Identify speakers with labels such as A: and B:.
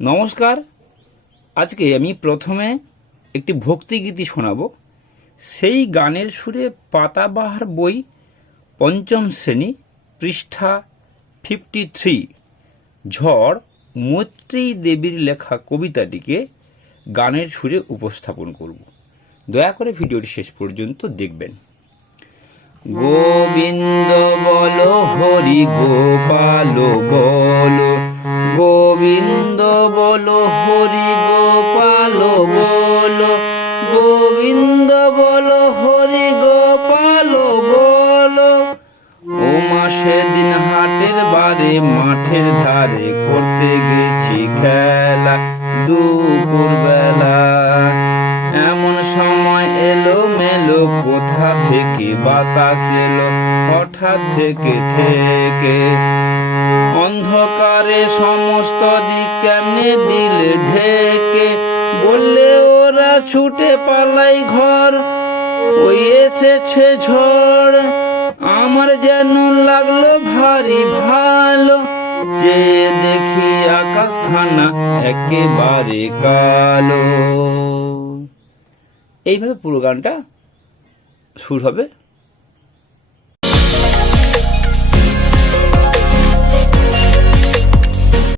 A: নমস্কার। আজকে আমি প্রথমে একটি ভক্তিগীতি শোনাব। সেই গানের সুরে পাতাবাহার বই পঞ্চম শ্রেণি পৃষ্ঠা ফিফটি থ্রি ঝড় মৈত্রী দেবীর লেখা কবিতাটিকে গানের সুরে উপস্থাপন করব। দয়া করে ভিডিওটি শেষ পর্যন্ত দেখবেন। গোবিন্দ বলো, হরি গোপাল বলো গোবিন্দ বলো, হরি গোপাল বলো। গোবিন্দ বলো, হরি গোপাল বলো। মাসে দিন হাটের বারে মাঠের ধারে করতে গেছি খেলা দুপুর বেলা এমন সময় এলো মেলো কোথা থেকে বাতাস এলো, হঠাৎ থেকে থেকে। অন্ধকারে সমস্ত দিক কেমনে দিলে ঢেকে? বললে ওরা ছুটে পালাই ঘর ওই এসেছে ঝড়। আমার যেন লাগল ভারী ভালো, যে দেখি আকাশ খানা একেবারে কালো। এইভাবে পুরো গানটা সুর হবে।